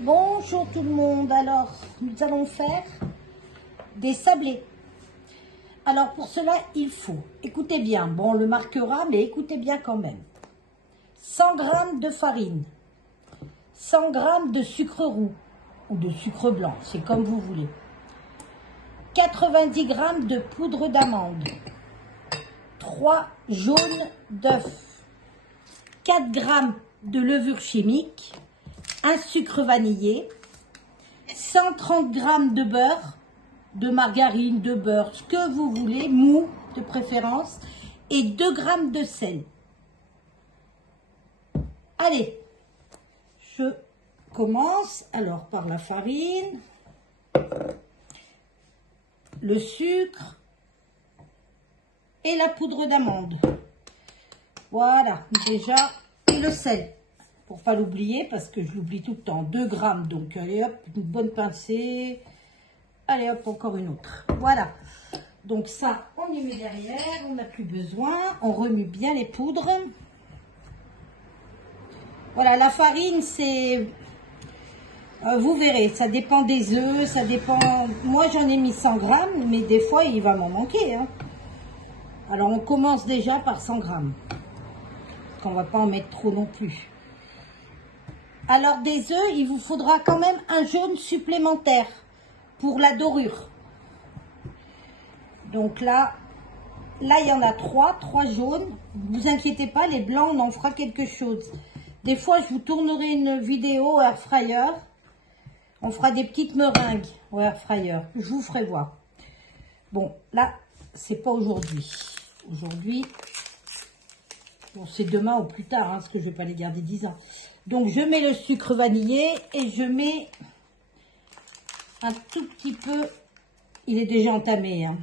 Bonjour tout le monde, alors nous allons faire des sablés. Alors pour cela il faut, écoutez bien, bon on le marquera mais écoutez bien quand même. 100 g de farine, 100 g de sucre roux ou de sucre blanc, c'est comme vous voulez. 90 g de poudre d'amande, 3 jaunes d'œufs, 4 g de levure chimique, un sucre vanillé, 130 g de beurre, de margarine, de beurre, ce que vous voulez, mou de préférence, et 2 g de sel. Allez, je commence alors par la farine, le sucre et la poudre d'amande. Voilà, déjà, et le sel. Pour pas l'oublier, parce que je l'oublie tout le temps. 2 g, donc allez hop, une bonne pincée. Allez hop, encore une autre. Voilà. Donc ça, on y met derrière, on n'a plus besoin. On remue bien les poudres. Voilà, la farine, c'est... vous verrez, ça dépend des œufs, ça dépend... Moi, j'en ai mis 100 g, mais des fois, il va m'en manquer. Hein. Alors, on commence déjà par 100 g. Parce qu'on ne va pas en mettre trop non plus. Alors des œufs, il vous faudra quand même un jaune supplémentaire pour la dorure. Donc là il y en a 3 jaunes. Ne vous inquiétez pas, les blancs, on en fera quelque chose. Des fois, je vous tournerai une vidéo air fryer. On fera des petites meringues au air fryer. Je vous ferai voir. Bon, là, c'est pas aujourd'hui. Aujourd'hui, bon, c'est demain ou plus tard, hein, parce que je vais pas les garder 10 ans. Donc, je mets le sucre vanillé et je mets un tout petit peu. Il est déjà entamé. Hein.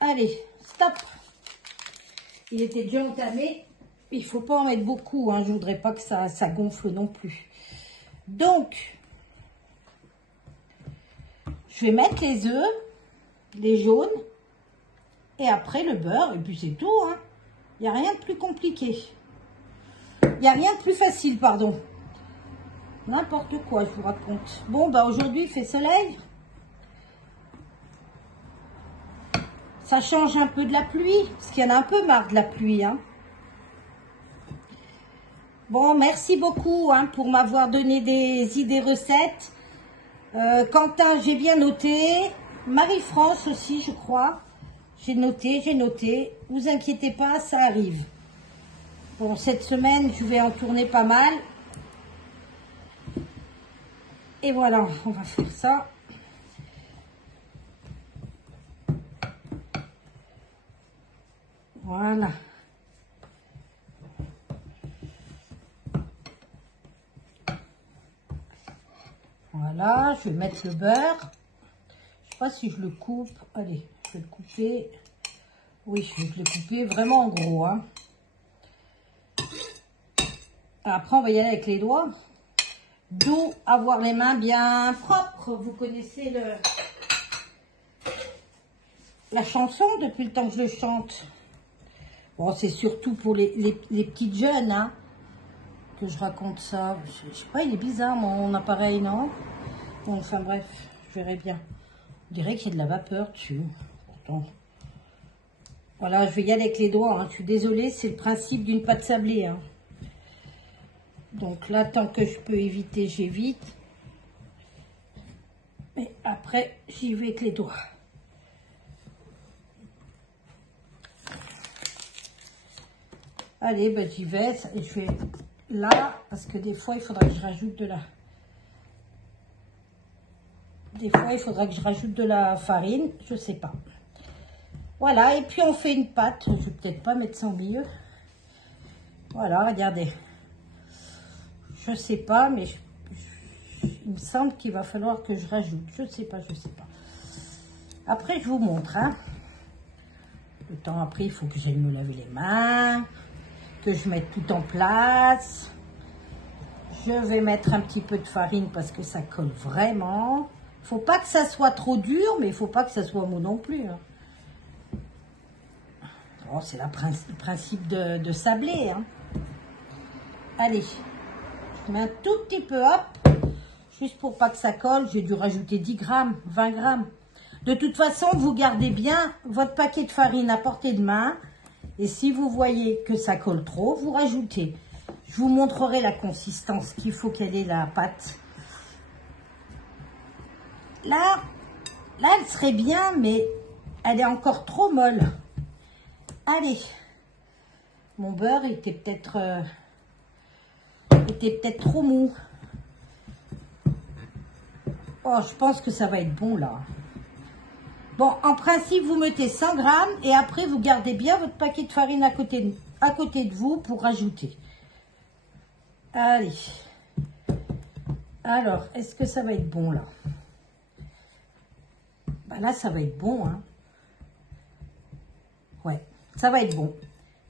Allez, stop. Il était déjà entamé. Il ne faut pas en mettre beaucoup. Hein. Je ne voudrais pas que ça gonfle non plus. Donc, je vais mettre les œufs, les jaunes, et après le beurre. Et puis c'est tout. Hein. Il n'y a rien de plus compliqué. Il n'y a rien de plus facile, pardon. N'importe quoi, je vous raconte. Bon, bah aujourd'hui, il fait soleil. Ça change un peu de la pluie, parce qu'il y en a un peu marre de la pluie. Hein. Bon, merci beaucoup hein, pour m'avoir donné des idées recettes. Quentin, j'ai bien noté. Marie-France aussi, je crois. J'ai noté. Vous inquiétez pas, ça arrive. Bon, cette semaine, je vais en tourner pas mal. Et voilà, on va faire ça. Voilà. Voilà, je vais mettre le beurre. Je sais pas si je le coupe. Allez, je vais le couper. Oui, je vais le couper vraiment en gros. Hein. Après, on va y aller avec les doigts. D'où avoir les mains bien propres. Vous connaissez la chanson depuis le temps que je le chante. Bon, c'est surtout pour les petites jeunes hein, que je raconte ça. Je sais pas, il est bizarre mon appareil, non? Bon, enfin bref, je verrai bien. On dirait qu'il y a de la vapeur dessus. Pourtant. Voilà, je vais y aller avec les doigts. Hein. Je suis désolée, c'est le principe d'une pâte sablée. Hein. Donc là, tant que je peux éviter, j'évite. Mais après, j'y vais avec les doigts. Allez, ben j'y vais. Je vais là, parce que des fois, il faudra que je rajoute de la... Des fois, il faudra que je rajoute de la farine. Je sais pas. Voilà, et puis on fait une pâte. Je vais peut-être pas mettre ça au milieu. Voilà, regardez. Je sais pas, mais il me semble qu'il va falloir que je rajoute. Je sais pas. Après, je vous montre. Hein. Le temps après, il faut que j'aille me laver les mains, que je mette tout en place. Je vais mettre un petit peu de farine parce que ça colle vraiment. Il ne faut pas que ça soit trop dur, mais il ne faut pas que ça soit mou non plus. Hein. Oh, c'est le principe de sablé. Hein. Allez, je mets un tout petit peu, hop, juste pour pas que ça colle. J'ai dû rajouter 10 grammes, 20 grammes. De toute façon, vous gardez bien votre paquet de farine à portée de main. Et si vous voyez que ça colle trop, vous rajoutez. Je vous montrerai la consistance qu'il faut qu'elle ait la pâte. Là, elle serait bien, mais elle est encore trop molle. Allez, mon beurre était peut-être trop mou. Oh, je pense que ça va être bon là. Bon, en principe, vous mettez 100 grammes et après, vous gardez bien votre paquet de farine à côté de vous pour rajouter. Allez. Alors, est-ce que ça va être bon là? Bah là, ça va être bon, hein. Ouais, ça va être bon.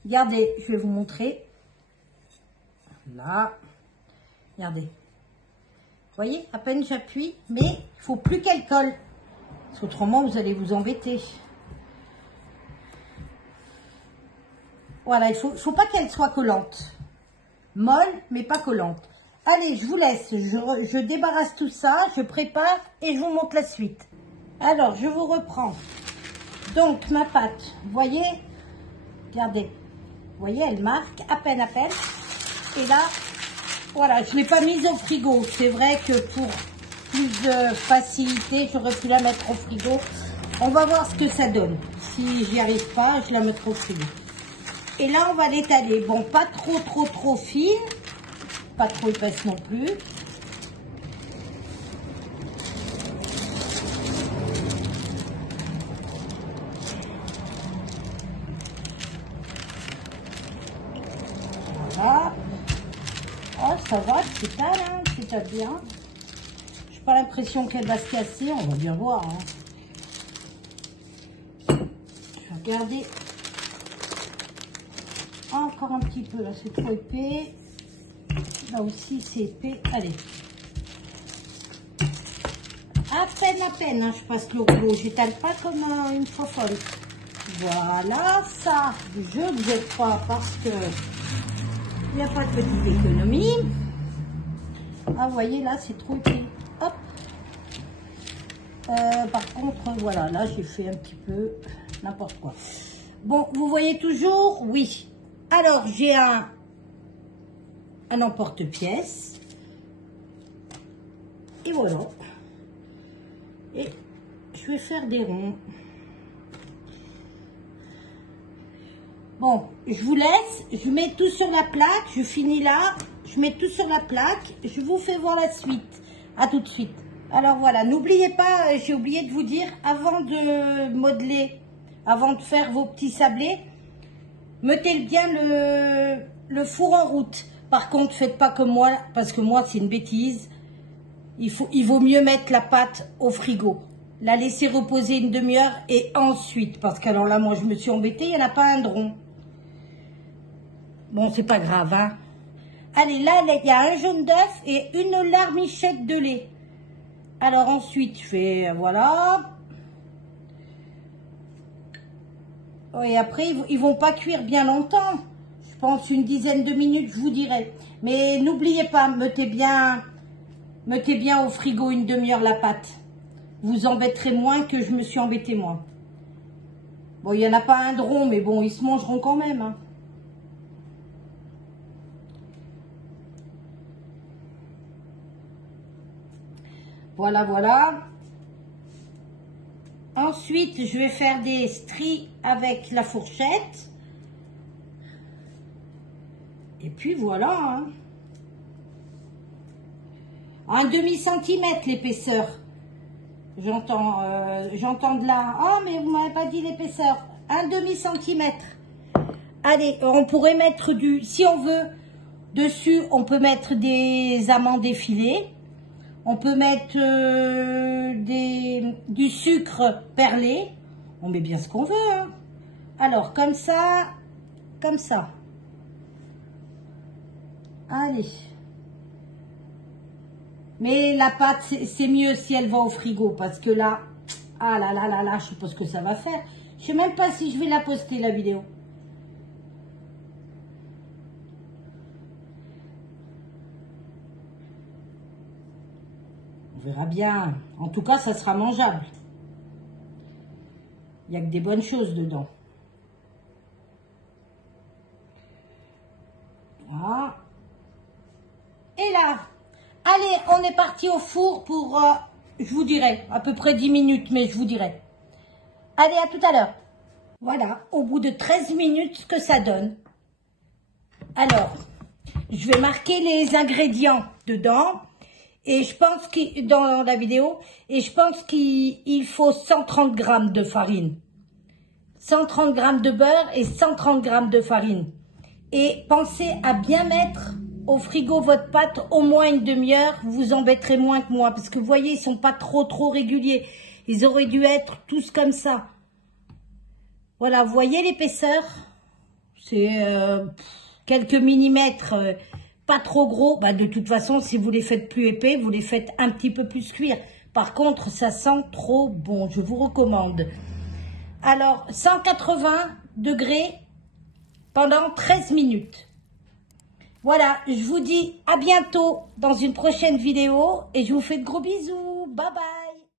Regardez, je vais vous montrer. Là. Regardez. Vous voyez, à peine j'appuie, mais il ne faut plus qu'elle colle. Parce qu'autrement, vous allez vous embêter. Voilà, il faut pas qu'elle soit collante. Molle, mais pas collante. Allez, je vous laisse. Je débarrasse tout ça, je prépare et je vous montre la suite. Alors, je vous reprends. Donc, ma pâte, vous voyez, regardez. Vous voyez, elle marque à peine. Et là, voilà, je ne l'ai pas mise au frigo. C'est vrai que pour plus de facilité, j'aurais pu la mettre au frigo. On va voir ce que ça donne. Si j'y arrive pas, je la mettrai au frigo. Et là, on va l'étaler. Bon, pas trop fine. Pas trop épaisse non plus. Voilà. Oh, ça va, c'est ça, hein, c'est bien. J'ai pas l'impression qu'elle va se casser. On va bien voir. Hein. Je vais regarder. Encore un petit peu, là, c'est trop épais. Là aussi, c'est épais. Allez. À peine, hein, je passe le rouleau. J'étale pas comme une fofolle. Voilà, ça, je ne jette pas parce que il n'y a pas de petite économie. Ah, vous voyez, là, c'est trop épais. Hop. Par contre, voilà, là, j'ai fait un petit peu n'importe quoi. Bon, vous voyez toujours? Oui. Alors, j'ai un emporte-pièce. Et voilà. Et je vais faire des ronds. Bon, je vous laisse. Je mets tout sur la plaque. Je finis là. Je mets tout sur la plaque. Je vous fais voir la suite. À tout de suite. Alors voilà, n'oubliez pas, j'ai oublié de vous dire, avant de modeler, avant de faire vos petits sablés, mettez bien le four en route. Par contre, faites pas comme moi, parce que moi, c'est une bêtise. Il vaut mieux mettre la pâte au frigo. La laisser reposer une demi-heure et ensuite, parce qu'alors là, moi, je me suis embêtée, il n'y en a pas un dron. Bon, c'est pas grave, hein. Allez, là, il y a un jaune d'œuf et une larmichette de lait. Alors ensuite, je fais, voilà. Et après, ils vont pas cuire bien longtemps. Je pense une dizaine de minutes, je vous dirai. Mais n'oubliez pas, mettez bien au frigo une demi-heure la pâte. Vous embêterez moins que je me suis embêtée moi. Bon, il n'y en a pas un dron, mais bon, ils se mangeront quand même. Hein. Voilà, voilà. Ensuite, je vais faire des stries avec la fourchette. Et puis voilà. Hein. Un demi-centimètre l'épaisseur. J'entends de là. Oh, mais vous m'avez pas dit l'épaisseur. Un demi-centimètre. Allez, on pourrait mettre si on veut, dessus, on peut mettre des amandes effilées. On peut mettre du sucre perlé. On met bien ce qu'on veut. Hein. Alors, comme ça, comme ça. Allez. Mais la pâte, c'est mieux si elle va au frigo. Parce que là, ah là là là là, je sais pas ce que ça va faire. Je sais même pas si je vais la poster, la vidéo. On verra bien. En tout cas, ça sera mangeable. Il n'y a que des bonnes choses dedans. Voilà. Et là, allez, on est parti au four pour, je vous dirai, à peu près 10 minutes, mais je vous dirai. Allez, à tout à l'heure. Voilà, au bout de 13 minutes, ce que ça donne. Alors, je vais marquer les ingrédients dedans. Et je pense qu'il, dans la vidéo, et je pense qu'il faut 130 grammes de farine. 130 grammes de beurre et 130 grammes de farine. Et pensez à bien mettre au frigo votre pâte au moins une demi-heure. Vous vous embêterez moins que moi. Parce que vous voyez, ils sont pas trop réguliers. Ils auraient dû être tous comme ça. Voilà, vous voyez l'épaisseur? C'est quelques millimètres, pas trop gros. Bah, de toute façon, si vous les faites plus épais, vous les faites un petit peu plus cuire. Par contre, ça sent trop bon. Je vous recommande. Alors, 180 degrés pendant 13 minutes. Voilà, je vous dis à bientôt dans une prochaine vidéo et je vous fais de gros bisous. Bye bye.